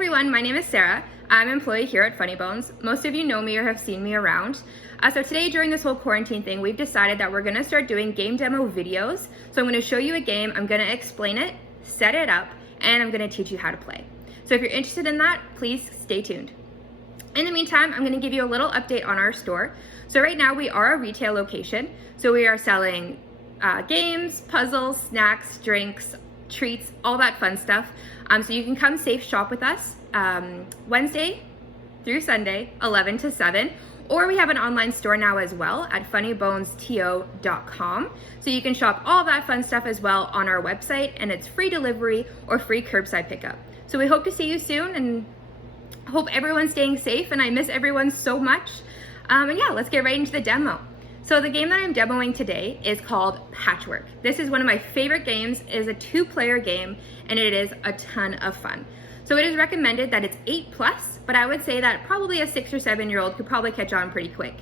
everyone, my name is Sarah. I'm an employee here at FunnyBones. Most of you know me or have seen me around. So today during this whole quarantine thing, we've decided that we're gonna start doing game demo videos. So I'm gonna show you a game, I'm gonna explain it, set it up, and I'm gonna teach you how to play. So if you're interested in that, please stay tuned. In the meantime, I'm gonna give you a little update on our store. So right now we are a retail location. So we are selling games, puzzles, snacks, drinks, treats, all that fun stuff. So you can come safe shop with us Wednesday through Sunday, 11 to 7. Or we have an online store now as well at FunnyBonesTO.com. So you can shop all that fun stuff as well on our website, and it's free delivery or free curbside pickup. So we hope to see you soon and hope everyone's staying safe, and I miss everyone so much. And yeah, let's get right into the demo. So the game that I'm demoing today is called Patchwork. This is one of my favorite games. It is a 2-player game, and it is a ton of fun. So it is recommended that it's 8+, but I would say that probably a 6 or 7-year-old could probably catch on pretty quick.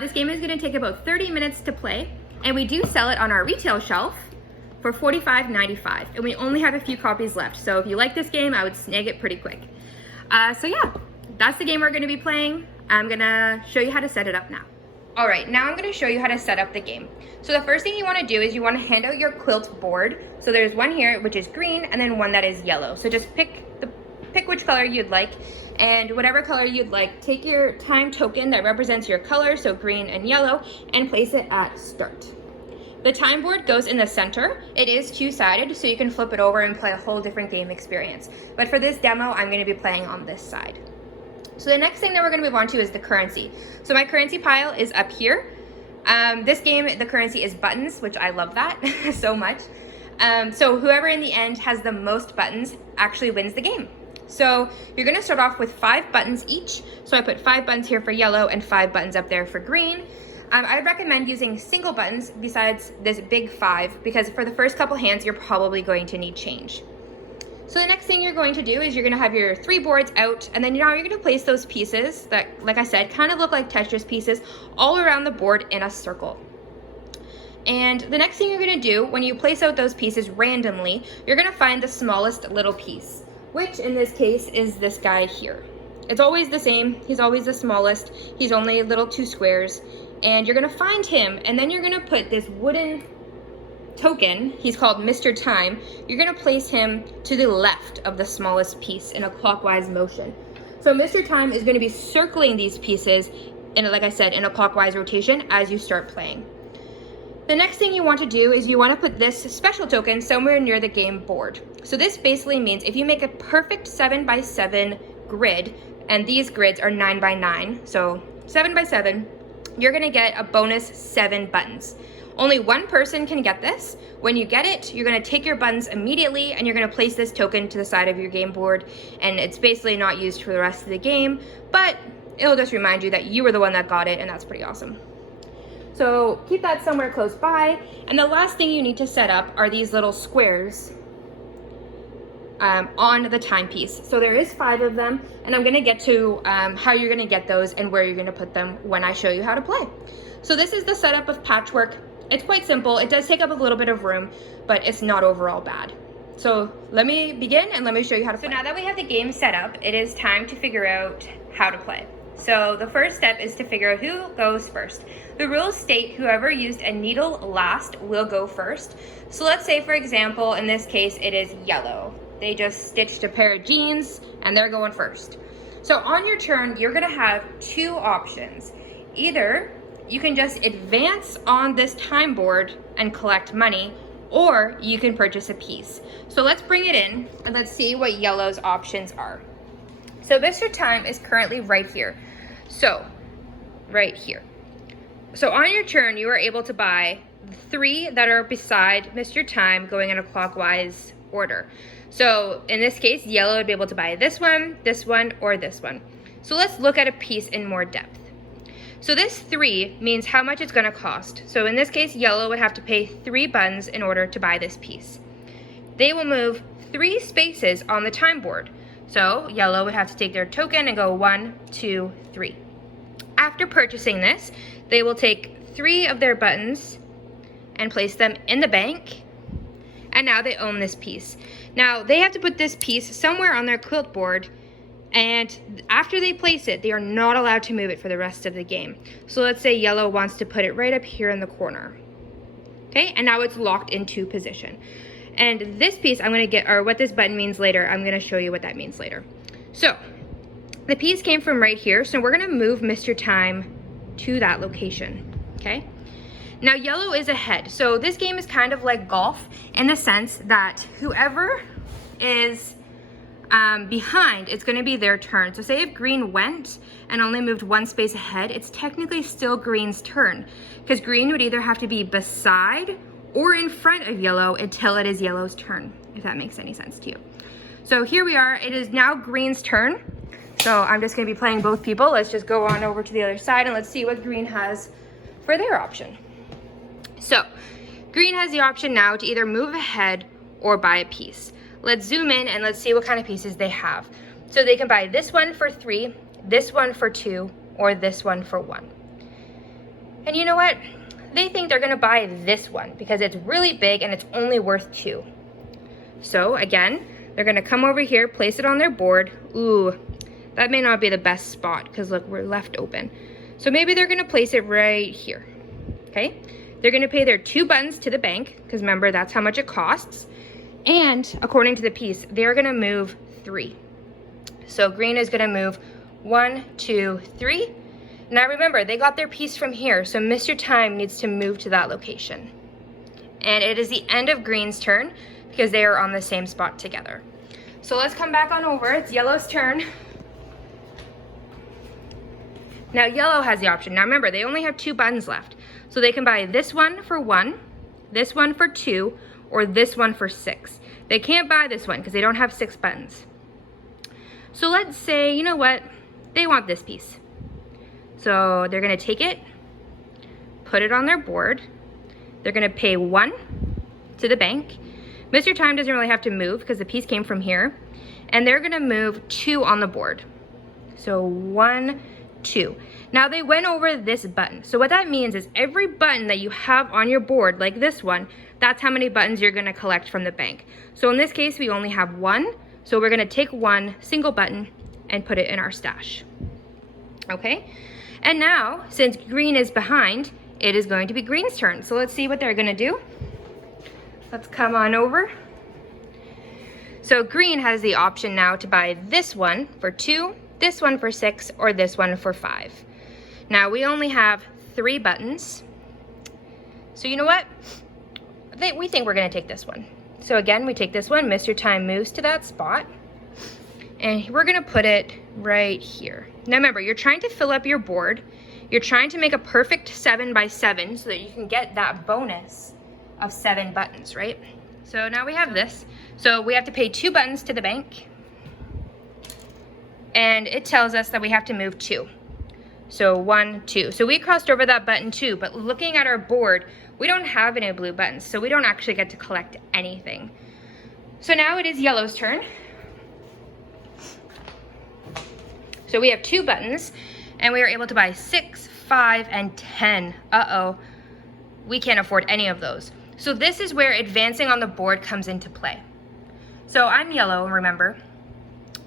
This game is gonna take about 30 minutes to play, and we do sell it on our retail shelf for $45.95, and we only have a few copies left. So if you like this game, I would snag it pretty quick. So yeah, that's the game we're gonna be playing. I'm gonna show you how to set it up now. All right, now I'm gonna show you how to set up the game. So the first thing you wanna do is you wanna hand out your quilt board. So there's one here, which is green, and then one that is yellow. So just pick which color you'd like, and whatever color you'd like, take your time token that represents your color, so green and yellow, and place it at start. The time board goes in the center. It is 2-sided, so you can flip it over and play a whole different game experience. But for this demo, I'm gonna be playing on this side. So the next thing that we're gonna move on to is the currency. So my currency pile is up here. This game, the currency is buttons, which I love that so much. So whoever in the end has the most buttons actually wins the game. So you're gonna start off with 5 buttons each. So I put 5 buttons here for yellow and 5 buttons up there for green. I recommend using single buttons besides this big 5, because for the first couple hands, you're probably going to need change. So the next thing you're going to do is you're gonna have your 3 boards out, and then now you're gonna place those pieces that, like I said, kind of look like Tetris pieces all around the board in a circle. And the next thing you're gonna do when you place out those pieces randomly, you're gonna find the smallest little piece, which in this case is this guy here. It's always the same, he's always the smallest, he's only little 2 squares, and you're gonna find him, and then you're gonna put this wooden token, he's called Mr. Time, you're gonna place him to the left of the smallest piece in a clockwise motion. So Mr. Time is gonna be circling these pieces, like I said, in a clockwise rotation as you start playing. The next thing you want to do is you want to put this special token somewhere near the game board. So this basically means if you make a perfect 7x7 grid, and these grids are 9x9, so 7x7, you're gonna get a bonus 7 buttons. Only one person can get this. When you get it, you're gonna take your buttons immediately and you're gonna place this token to the side of your game board, and it's basically not used for the rest of the game, but it'll just remind you that you were the one that got it, and that's pretty awesome. So keep that somewhere close by. And the last thing you need to set up are these little squares on the timepiece. So there is 5 of them, and I'm gonna get to how you're gonna get those and where you're gonna put them when I show you how to play. So this is the setup of Patchwork. It's quite simple. It does take up a little bit of room, but it's not overall bad. So let me begin and let me show you how to play. So now that we have the game set up, it is time to figure out how to play. So the first step is to figure out who goes first. The rules state whoever used a needle last will go first. So let's say, for example, in this case, it is yellow. They just stitched a pair of jeans and they're going first. So on your turn, you're gonna have 2 options. Either you can just advance on this time board and collect money, or you can purchase a piece. So let's bring it in and let's see what yellow's options are. So Mr. Time is currently right here. So, right here. So on your turn, you are able to buy 3 that are beside Mr. Time going in a clockwise order. So in this case, yellow would be able to buy this one, or this one. So let's look at a piece in more depth. So this 3 means how much it's gonna cost. So in this case, yellow would have to pay 3 buttons in order to buy this piece. They will move 3 spaces on the time board. So yellow would have to take their token and go 1, 2, 3. After purchasing this, they will take 3 of their buttons and place them in the bank, and now they own this piece. Now they have to put this piece somewhere on their quilt board And after they place it, they are not allowed to move it for the rest of the game. So let's say yellow wants to put it right up here in the corner. Okay, and now it's locked into position. And this piece I'm gonna get, or what this button means later, I'm gonna show you what that means later. So, the piece came from right here, so we're gonna move Mr. Time to that location, okay? Now yellow is ahead, so this game is kind of like golf in the sense that whoever is behind, it's gonna be their turn. So say if green went and only moved one space ahead, it's technically still green's turn, because green would either have to be beside or in front of yellow until it is yellow's turn, if that makes any sense to you. So here we are, it is now green's turn. So I'm just gonna be playing both people. Let's just go on over to the other side and let's see what green has for their option. So green has the option now to either move ahead or buy a piece. Let's zoom in and let's see what kind of pieces they have. So they can buy this one for 3, this one for 2, or this one for 1. And you know what? They think they're gonna buy this one because it's really big and it's only worth 2. So again, they're gonna come over here, place it on their board. Ooh, that may not be the best spot because look, we're left open. So maybe they're gonna place it right here, okay? They're gonna pay their 2 buttons to the bank because remember, that's how much it costs. And according to the piece, they're gonna move 3. So green is gonna move 1, 2, 3. Now remember, they got their piece from here, so Mr. Time needs to move to that location. And it is the end of green's turn because they are on the same spot together. So let's come back on over, it's yellow's turn. Now yellow has the option. Now remember, they only have 2 buttons left. So they can buy this one for 1, this one for 2, or this one for 6. They can't buy this one because they don't have 6 buttons. So let's say, you know what, they want this piece. So they're gonna take it, put it on their board. They're gonna pay 1 to the bank. Mr. Time doesn't really have to move because the piece came from here. And they're gonna move 2 on the board. So 1, 2. Now they went over this button. So what that means is every button that you have on your board, like this one, that's how many buttons you're gonna collect from the bank. So in this case, we only have 1. So we're gonna take 1 single button and put it in our stash. Okay? And now, since green is behind, it is going to be green's turn. So let's see what they're gonna do. Let's come on over. So green has the option now to buy this one for 2, this one for 6, or this one for 5. Now we only have 3 buttons. So you know what? We think we're gonna take this one. So again, we take this one, Mr. Time moves to that spot, and we're gonna put it right here. Now remember, you're trying to fill up your board. You're trying to make a perfect 7 by 7 so that you can get that bonus of 7 buttons, right? So now we have this. So we have to pay 2 buttons to the bank. And it tells us that we have to move 2. So 1, 2. So we crossed over that button 2, but looking at our board, we don't have any blue buttons, so we don't actually get to collect anything. So now it is yellow's turn. So we have 2 buttons, and we are able to buy 6, 5, and 10. Uh-oh, we can't afford any of those. So this is where advancing on the board comes into play. So I'm yellow, remember.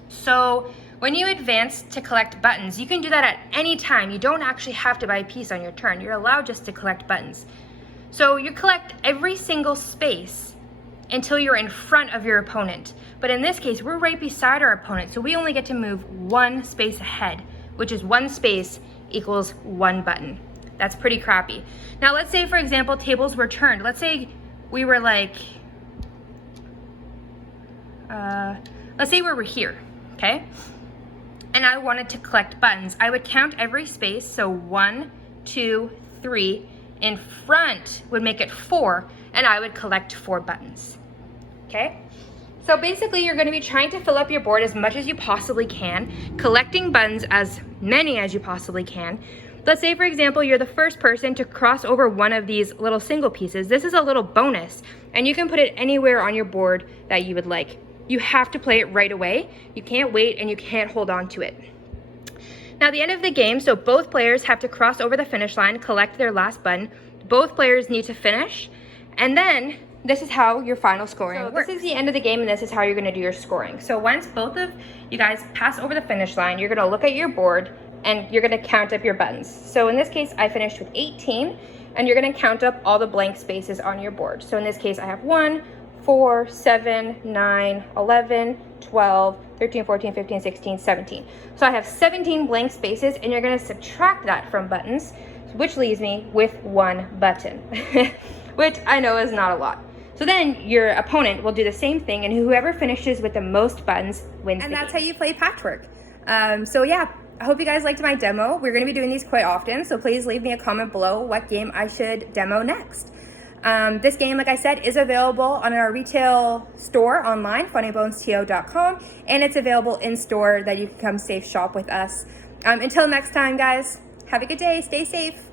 So when you advance to collect buttons, you can do that at any time. You don't actually have to buy a piece on your turn. You're allowed just to collect buttons. So you collect every single space until you're in front of your opponent. But in this case, we're right beside our opponent, so we only get to move 1 space ahead, which is 1 space equals 1 button. That's pretty crappy. Now let's say, for example, tables were turned. Let's say we were like, let's say we were here, okay? And I wanted to collect buttons. I would count every space, so 1, 2, 3. In front would make it 4, and I would collect 4 buttons, okay? So basically, you're gonna be trying to fill up your board as much as you possibly can, collecting buttons as many as you possibly can. Let's say, for example, you're the first person to cross over one of these little single pieces. This is a little bonus, and you can put it anywhere on your board that you would like. You have to play it right away. You can't wait, and you can't hold on to it. Now, at the end of the game, so both players have to cross over the finish line, collect their last button. Both players need to finish, and then this is how your final scoring works. This is the end of the game, and this is how you're gonna do your scoring. So once both of you guys pass over the finish line, you're gonna look at your board and you're gonna count up your buttons. So in this case, I finished with 18, and you're gonna count up all the blank spaces on your board. So in this case, I have 1, 4, 7, 9, 11, 12, 13, 14, 15, 16, 17. So I have 17 blank spaces, and you're gonna subtract that from buttons, which leaves me with 1 button, which I know is not a lot. So then your opponent will do the same thing, and whoever finishes with the most buttons wins the game. And that's how you play Patchwork. So yeah, I hope you guys liked my demo. We're gonna be doing these quite often, so please leave me a comment below what game I should demo next. This game, like I said, is available on our retail store online, FunnyBonesTO.com, and it's available in store that you can come safe shop with us. Until next time, guys, have a good day, stay safe.